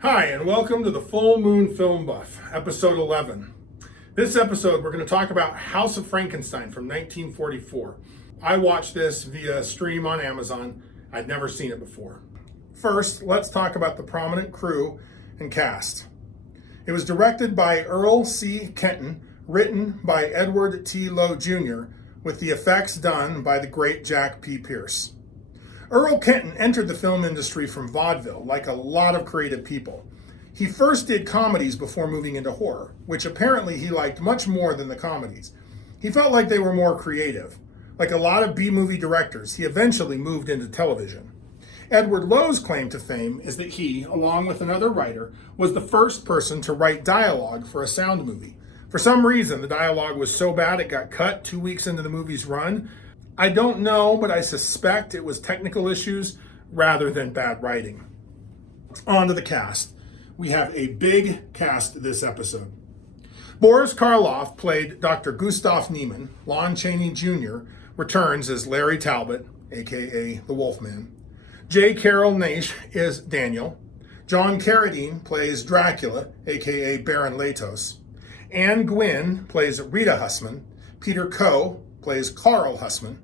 Hi, and welcome to the Full Moon Film Buff, episode 11. This episode, we're going to talk about House of Frankenstein from 1944. I watched this via stream on Amazon. I'd never seen it before. First, let's talk about the prominent crew and cast. It was directed by Earl C. Kenton, written by Edward T. Lowe Jr., with the effects done by the great Jack P. Pierce. Earl Kenton entered the film industry from vaudeville, like a lot of creative people. He first did comedies before moving into horror, which apparently he liked much more than the comedies. He felt like they were more creative. Like a lot of B-movie directors, he eventually moved into television. Edward Lowe's claim to fame is that he, along with another writer, was the first person to write dialogue for a sound movie. For some reason, the dialogue was so bad it got cut 2 weeks into the movie's run. I don't know, but I suspect it was technical issues rather than bad writing. On to the cast. We have a big cast this episode. Boris Karloff played Dr. Gustav Niemann. Lon Chaney Jr. returns as Larry Talbot, aka the Wolfman. J. Carroll Naish is Daniel. John Carradine plays Dracula, aka Baron Latos. Anne Gwynn plays Rita Hussman. Peter Coe plays Carl Hussman.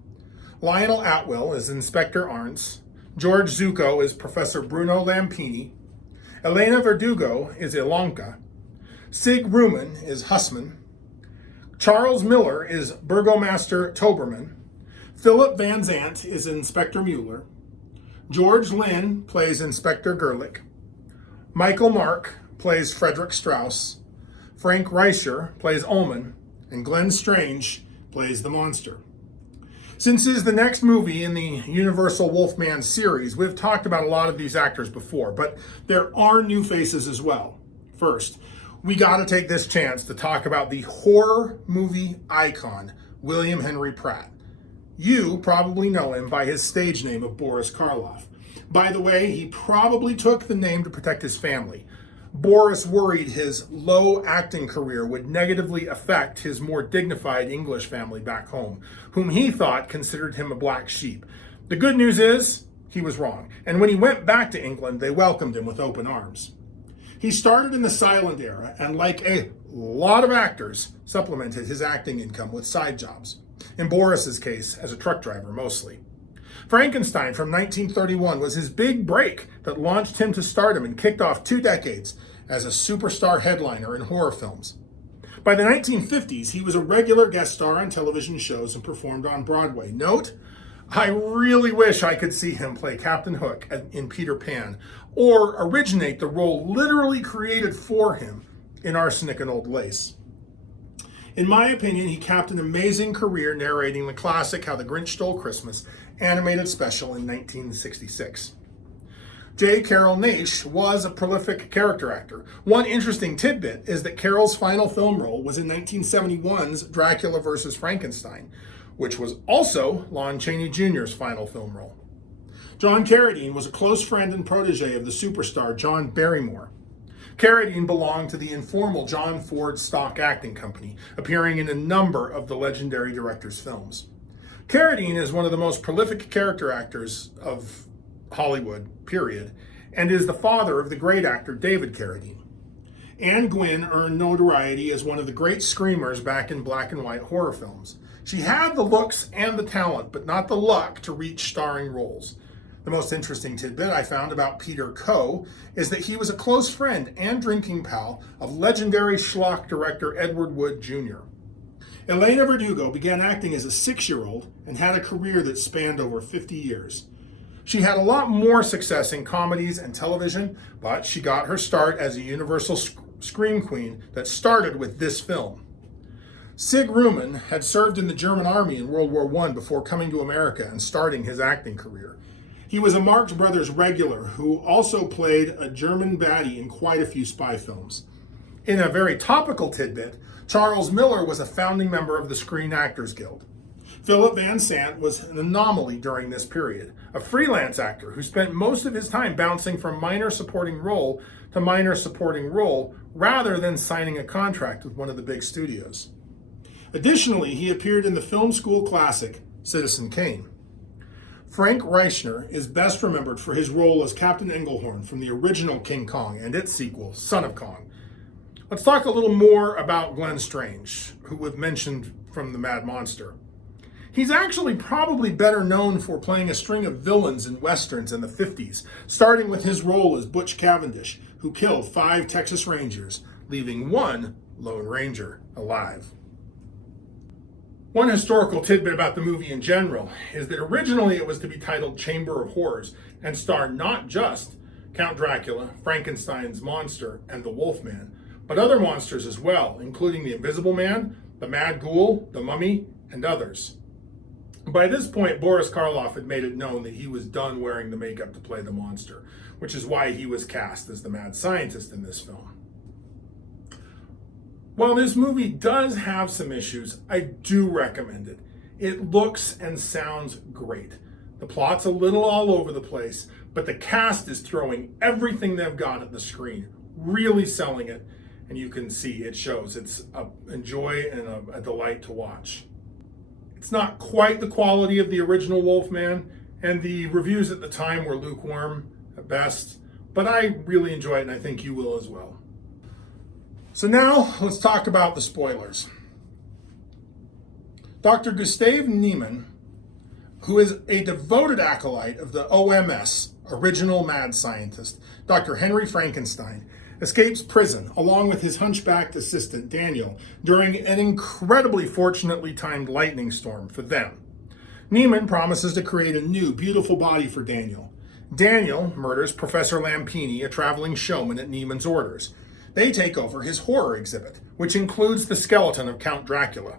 Lionel Atwill is Inspector Arntz. George Zucco is Professor Bruno Lampini. Elena Verdugo is Ilonka. Sig Ruman is Hussman. Charles Miller is Burgomaster Toberman. Philip Van Zandt is Inspector Mueller. George Lynn plays Inspector Gerlich. Michael Mark plays Frederick Strauss. Frank Reicher plays Ullman. And Glenn Strange plays the monster. Since this is the next movie in the Universal Wolfman series, we've talked about a lot of these actors before, but there are new faces as well. First, we got to take this chance to talk about the horror movie icon, William Henry Pratt. You probably know him by his stage name of Boris Karloff. By the way, he probably took the name to protect his family. Boris worried his low acting career would negatively affect his more dignified English family back home, whom he thought considered him a black sheep. The good news is, he was wrong. And when he went back to England, they welcomed him with open arms. He started in the silent era and, like a lot of actors, supplemented his acting income with side jobs. In Boris's case, as a truck driver mostly. Frankenstein from 1931 was his big break that launched him to stardom and kicked off 2 decades as a superstar headliner in horror films. By the 1950s, he was a regular guest star on television shows and performed on Broadway. Note, I really wish I could see him play Captain Hook in Peter Pan, or originate the role literally created for him in Arsenic and Old Lace. In my opinion, he capped an amazing career narrating the classic How the Grinch Stole Christmas animated special in 1966. J. Carroll Naish was a prolific character actor. One interesting tidbit is that Carroll's final film role was in 1971's Dracula vs. Frankenstein, which was also Lon Chaney Jr.'s final film role. John Carradine was a close friend and protege of the superstar John Barrymore. Carradine belonged to the informal John Ford Stock Acting Company, appearing in a number of the legendary director's films. Carradine is one of the most prolific character actors of Hollywood, period, and is the father of the great actor David Carradine. Anne Gwynn earned notoriety as one of the great screamers back in black and white horror films. She had the looks and the talent, but not the luck to reach starring roles. The most interesting tidbit I found about Peter Coe is that he was a close friend and drinking pal of legendary schlock director Edward Wood Jr. Elena Verdugo began acting as a 6-year-old and had a career that spanned over 50 years. She had a lot more success in comedies and television, but she got her start as a Universal scream queen that started with this film. Sig Ruman had served in the German army in World War I before coming to America and starting his acting career. He was a Marx Brothers regular who also played a German baddie in quite a few spy films. In a very topical tidbit, Charles Miller was a founding member of the Screen Actors Guild. Philip Van Zandt was an anomaly during this period, a freelance actor who spent most of his time bouncing from minor supporting role to minor supporting role rather than signing a contract with one of the big studios. Additionally, he appeared in the film school classic Citizen Kane. Frank Reichner is best remembered for his role as Captain Englehorn from the original King Kong and its sequel, Son of Kong. Let's talk a little more about Glenn Strange, who we've mentioned from The Mad Monster. He's actually probably better known for playing a string of villains in westerns in the 50s, starting with his role as Butch Cavendish, who killed 5 Texas Rangers, leaving 1 Lone Ranger alive. One historical tidbit about the movie in general is that originally it was to be titled Chamber of Horrors and star not just Count Dracula, Frankenstein's monster, and the Wolfman, but other monsters as well, including the Invisible Man, the Mad Ghoul, the Mummy, and others. By this point, Boris Karloff had made it known that he was done wearing the makeup to play the monster, which is why he was cast as the mad scientist in this film. While this movie does have some issues, I do recommend it. It looks and sounds great. The plot's a little all over the place, but the cast is throwing everything they've got at the screen, really selling it, and you can see it shows. It's a joy and a delight to watch. It's not quite the quality of the original Wolfman, and the reviews at the time were lukewarm at best, but I really enjoy it, and I think you will as well. So now let's talk about the spoilers. Dr. Gustav Niemann, who is a devoted acolyte of the OMS, original mad scientist, Dr. Henry Frankenstein, escapes prison along with his hunchbacked assistant Daniel during an incredibly fortunately timed lightning storm for them. Niemann promises to create a new, beautiful body for Daniel. Daniel murders Professor Lampini, a traveling showman at Niemann's orders. They take over his horror exhibit, which includes the skeleton of Count Dracula.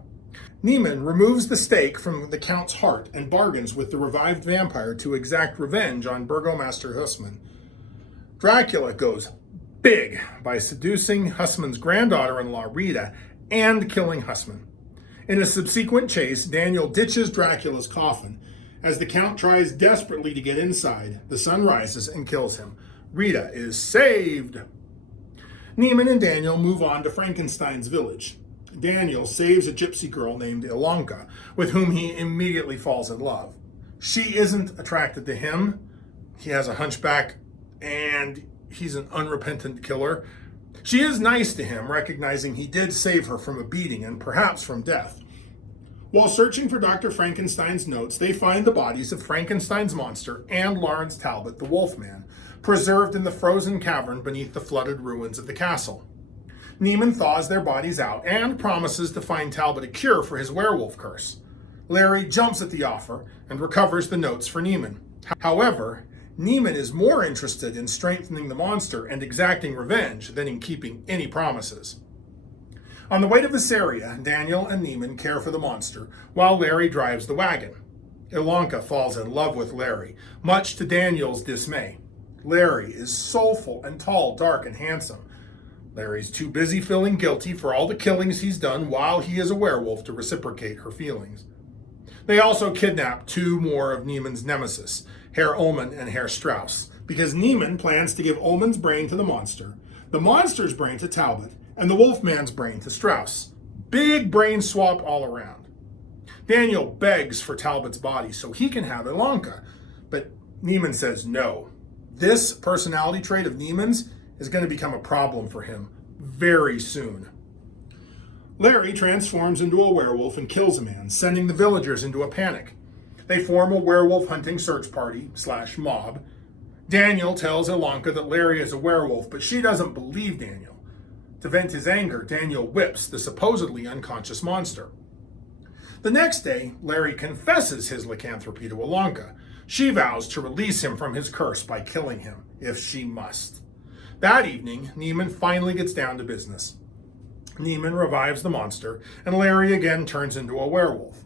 Niemann removes the stake from the Count's heart and bargains with the revived vampire to exact revenge on Burgomaster Hussmann. Dracula goes big by seducing Hussmann's granddaughter-in-law Rita and killing Hussmann. In a subsequent chase, Daniel ditches Dracula's coffin. As the Count tries desperately to get inside, the sun rises and kills him. Rita is saved. Niemann and Daniel move on to Frankenstein's village. Daniel saves a gypsy girl named Ilonka, with whom he immediately falls in love. She isn't attracted to him. He has a hunchback, and he's an unrepentant killer. She is nice to him, recognizing he did save her from a beating and perhaps from death. While searching for Dr. Frankenstein's notes, they find the bodies of Frankenstein's monster and Lawrence Talbot, the Wolfman, preserved in the frozen cavern beneath the flooded ruins of the castle. Niemann thaws their bodies out and promises to find Talbot a cure for his werewolf curse. Larry jumps at the offer and recovers the notes for Niemann. However, Niemann is more interested in strengthening the monster and exacting revenge than in keeping any promises. On the way to Visseria, Daniel and Niemann care for the monster, while Larry drives the wagon. Ilonka falls in love with Larry, much to Daniel's dismay. Larry is soulful and tall, dark, and handsome. Larry's too busy feeling guilty for all the killings he's done while he is a werewolf to reciprocate her feelings. They also kidnap 2 more of Niemann's nemesis, Herr Ullman and Herr Strauss, because Niemann plans to give Ullman's brain to the monster's brain to Talbot, and the Wolfman's brain to Strauss. Big brain swap all around. Daniel begs for Talbot's body so he can have Ilonka, but Niemann says no. This personality trait of Niemann's is going to become a problem for him very soon. Larry transforms into a werewolf and kills a man, sending the villagers into a panic. They form a werewolf hunting search party / mob. Daniel tells Ilonka that Larry is a werewolf, but she doesn't believe Daniel. To vent his anger, Daniel whips the supposedly unconscious monster. The next day, Larry confesses his lycanthropy to Ilonka. She vows to release him from his curse by killing him, if she must. That evening, Niemann finally gets down to business. Niemann revives the monster, and Larry again turns into a werewolf.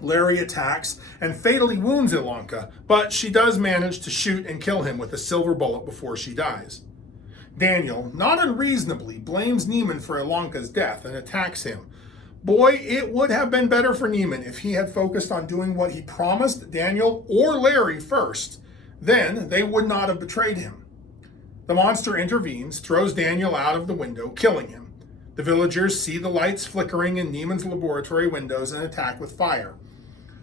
Larry attacks and fatally wounds Ilonka, but she does manage to shoot and kill him with a silver bullet before she dies. Daniel, not unreasonably, blames Niemann for Ilonka's death and attacks him. Boy, it would have been better for Niemann if he had focused on doing what he promised Daniel or Larry first. Then they would not have betrayed him. The monster intervenes, throws Daniel out of the window, killing him. The villagers see the lights flickering in Niemann's laboratory windows and attack with fire.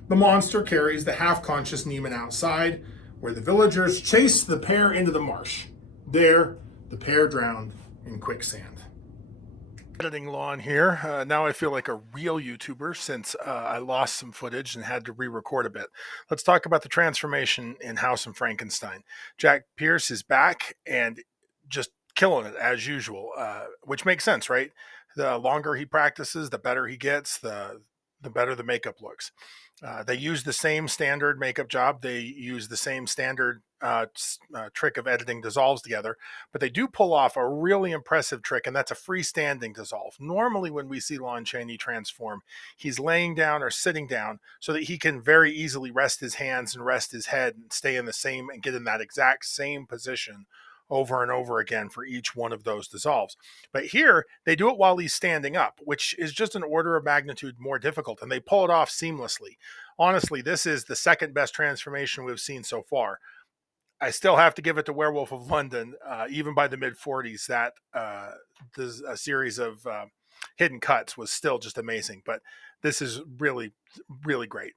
The monster carries the half-conscious Neiman outside, where the villagers chase the pair into the marsh. There, the pair drowned in quicksand. Editing lawn here. Now I feel like a real YouTuber since I lost some footage and had to re-record a bit. Let's talk about the transformation in House of Frankenstein. Jack Pierce is back and just killing it as usual, which makes sense, right? The longer he practices, the better he gets, the better the makeup looks. They use the same standard makeup job. They use the same standard trick of editing dissolves together, but they do pull off a really impressive trick, and that's a freestanding dissolve. Normally, when we see Lon Chaney transform, he's laying down or sitting down so that he can very easily rest his hands and rest his head and stay in the same and get in that exact same position over and over again for each one of those dissolves. But here, they do it while he's standing up, which is just an order of magnitude more difficult, and they pull it off seamlessly. Honestly, this is the second best transformation we've seen so far. I still have to give it to Werewolf of London. Even by the mid-40s, that a series of hidden cuts was still just amazing. But this is really, really great.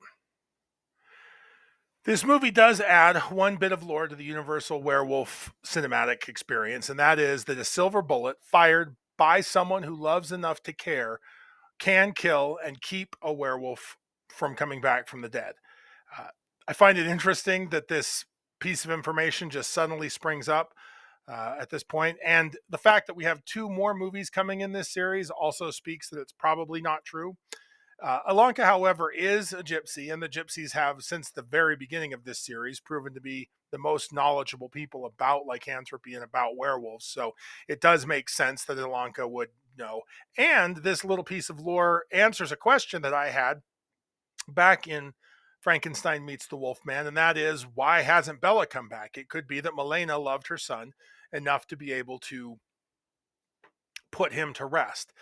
This movie does add one bit of lore to the Universal Werewolf cinematic experience, and that is that a silver bullet fired by someone who loves enough to care can kill and keep a werewolf from coming back from the dead. I find it interesting that this piece of information just suddenly springs up at this point, and the fact that we have 2 more movies coming in this series also speaks that it's probably not true. Alanka, however, is a gypsy, and the gypsies have, since the very beginning of this series, proven to be the most knowledgeable people about lycanthropy and about werewolves. So it does make sense that Alanka would know. And this little piece of lore answers a question that I had back in Frankenstein Meets the Wolfman, and that is, why hasn't Bella come back? It could be that Milena loved her son enough to be able to put him to rest.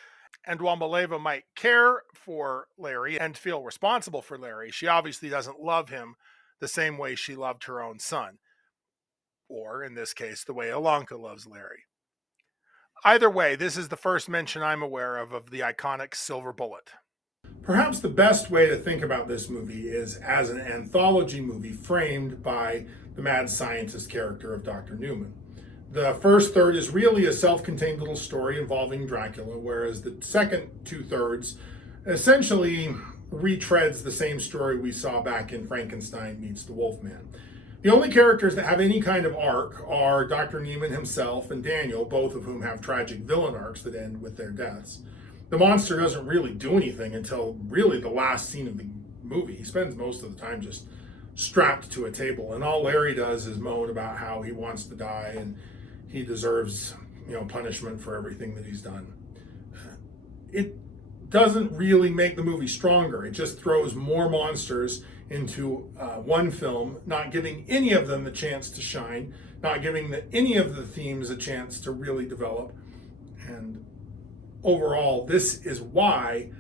And while Mileva might care for Larry and feel responsible for Larry, she obviously doesn't love him the same way she loved her own son. Or, in this case, the way Alanka loves Larry. Either way, this is the first mention I'm aware of the iconic silver bullet. Perhaps the best way to think about this movie is as an anthology movie framed by the mad scientist character of Dr. Newman. The first third is really a self-contained little story involving Dracula, whereas the second 2/3 essentially retreads the same story we saw back in Frankenstein Meets the Wolfman. The only characters that have any kind of arc are Dr. Neiman himself and Daniel, both of whom have tragic villain arcs that end with their deaths. The monster doesn't really do anything until really the last scene of the movie. He spends most of the time just strapped to a table, and all Larry does is moan about how he wants to die and he deserves, punishment for everything that he's done. It doesn't really make the movie stronger. It just throws more monsters into one film, not giving any of them the chance to shine, not giving any of the themes a chance to really develop. And overall, this is why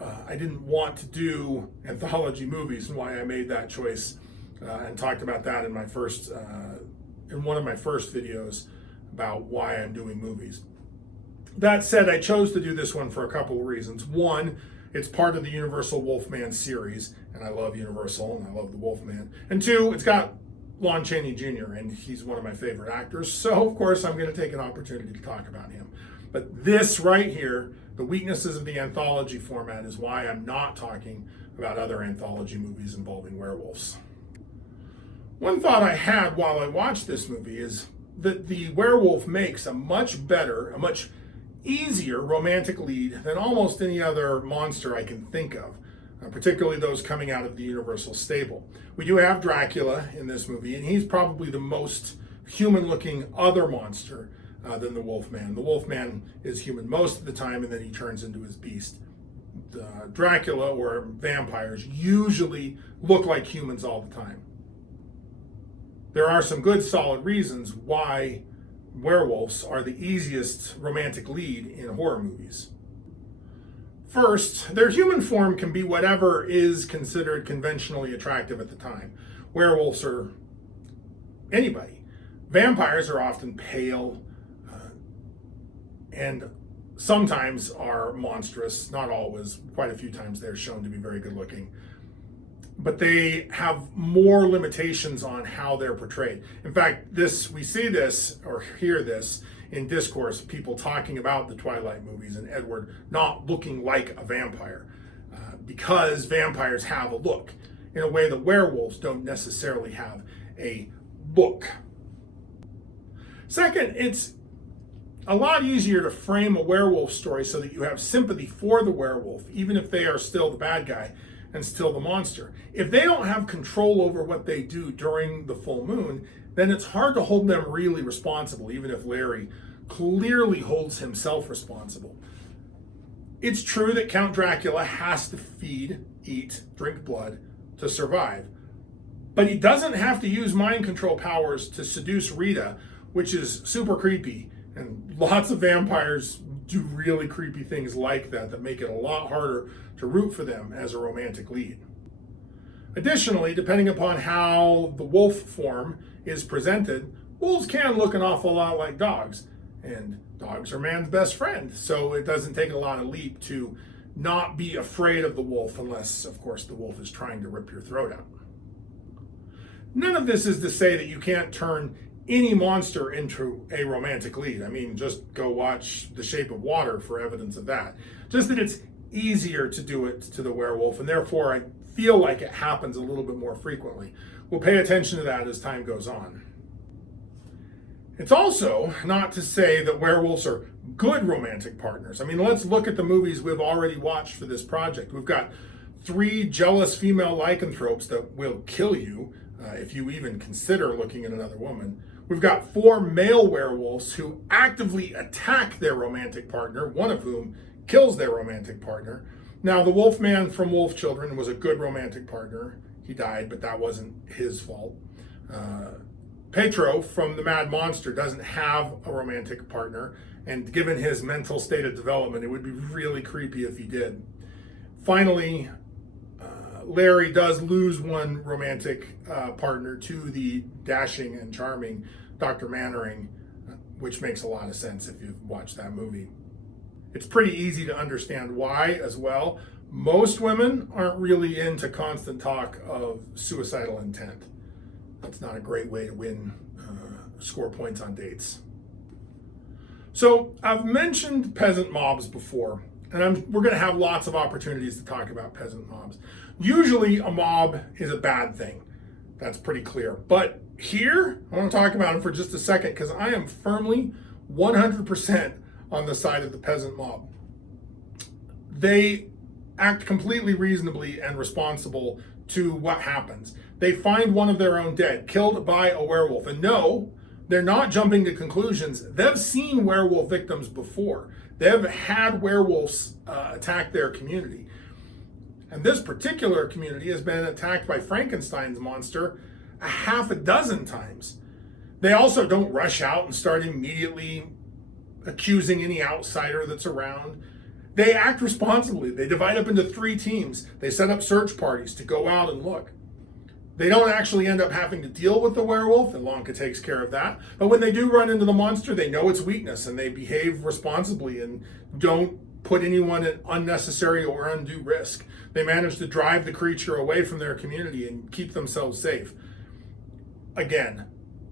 I didn't want to do anthology movies and why I made that choice and talked about that in one of my first videos about why I'm doing movies. That said, I chose to do this one for a couple of reasons. One, it's part of the Universal Wolfman series, and I love Universal and I love the Wolfman. And two, it's got Lon Chaney Jr., and he's one of my favorite actors, so of course I'm going to take an opportunity to talk about him. But this right here, the weaknesses of the anthology format, is why I'm not talking about other anthology movies involving werewolves. One thought I had while I watched this movie is that the werewolf makes a much easier romantic lead than almost any other monster I can think of, particularly those coming out of the Universal stable. We do have Dracula in this movie, and he's probably the most human-looking other monster than the Wolfman. The Wolfman is human most of the time, and then he turns into his beast. Dracula, or vampires, usually look like humans all the time. There are some good solid reasons why werewolves are the easiest romantic lead in horror movies. First, their human form can be whatever is considered conventionally attractive at the time. Werewolves are anybody. Vampires are often pale and sometimes are monstrous, not always. Quite a few times they're shown to be very good looking. but they have more limitations on how they're portrayed. In fact, we see this or hear this in discourse, people talking about the Twilight movies and Edward not looking like a vampire, because vampires have a look in a way that werewolves don't necessarily have a look. Second, it's a lot easier to frame a werewolf story so that you have sympathy for the werewolf, even if they are still the bad guy and still the monster. If they don't have control over what they do during the full moon, then it's hard to hold them really responsible, even if Larry clearly holds himself responsible. It's true that Count Dracula has to feed, eat, drink blood to survive, but he doesn't have to use mind control powers to seduce Rita, which is super creepy, and lots of vampires do really creepy things like that make it a lot harder to root for them as a romantic lead. Additionally, depending upon how the wolf form is presented, wolves can look an awful lot like dogs, and dogs are man's best friend, so it doesn't take a lot of leap to not be afraid of the wolf unless, of course, the wolf is trying to rip your throat out. None of this is to say that you can't turn any monster into a romantic lead. I mean, just go watch The Shape of Water for evidence of that. Just that it's easier to do it to the werewolf, and therefore I feel like it happens a little bit more frequently. We'll pay attention to that as time goes on. It's also not to say that werewolves are good romantic partners. I mean, let's look at the movies we've already watched for this project. We've got 3 jealous female lycanthropes that will kill you if you even consider looking at another woman. We've got 4 male werewolves who actively attack their romantic partner, one of whom kills their romantic partner. Now, the Wolfman from Wolf Children was a good romantic partner. He died, but that wasn't his fault. Petro from The Mad Monster doesn't have a romantic partner, and given his mental state of development, it would be really creepy if he did. Finally, Larry does lose one romantic partner to the dashing and charming Dr. Mannering, which makes a lot of sense if you've watched that movie. It's pretty easy to understand why as well. Most women aren't really into constant talk of suicidal intent. That's not a great way to win, score points on dates. So I've mentioned peasant mobs before, and we're going to have lots of opportunities to talk about peasant mobs. Usually a mob is a bad thing. That's pretty clear. But here, I want to talk about them for just a second because I am firmly 100% on the side of the peasant mob. They act completely reasonably and responsible to what happens. They find one of their own dead, killed by a werewolf. And no, they're not jumping to conclusions. They've seen werewolf victims before. They've had werewolves attack their community. And this particular community has been attacked by Frankenstein's monster a half a dozen times. They also don't rush out and start immediately accusing any outsider that's around. They act responsibly. They divide up into 3 teams. They set up search parties to go out and look. They don't actually end up having to deal with the werewolf. Ilonka takes care of that. But when they do run into the monster, they know its weakness and they behave responsibly and don't put anyone at unnecessary or undue risk. They manage to drive the creature away from their community and keep themselves safe. Again,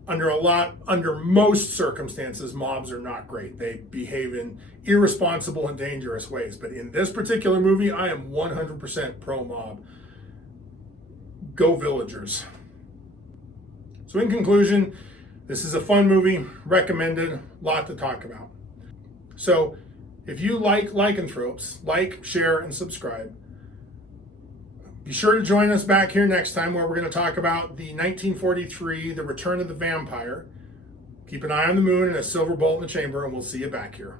under most circumstances, mobs are not great. They behave in irresponsible and dangerous ways. But in this particular movie, I am 100% pro-mob. Go Villagers. So in conclusion, this is a fun movie, recommended, lot to talk about. So if you like lycanthropes, like, share, and subscribe. Be sure to join us back here next time where we're going to talk about the 1943, The Return of the Vampire. Keep an eye on the moon and a silver bolt in the chamber, and we'll see you back here.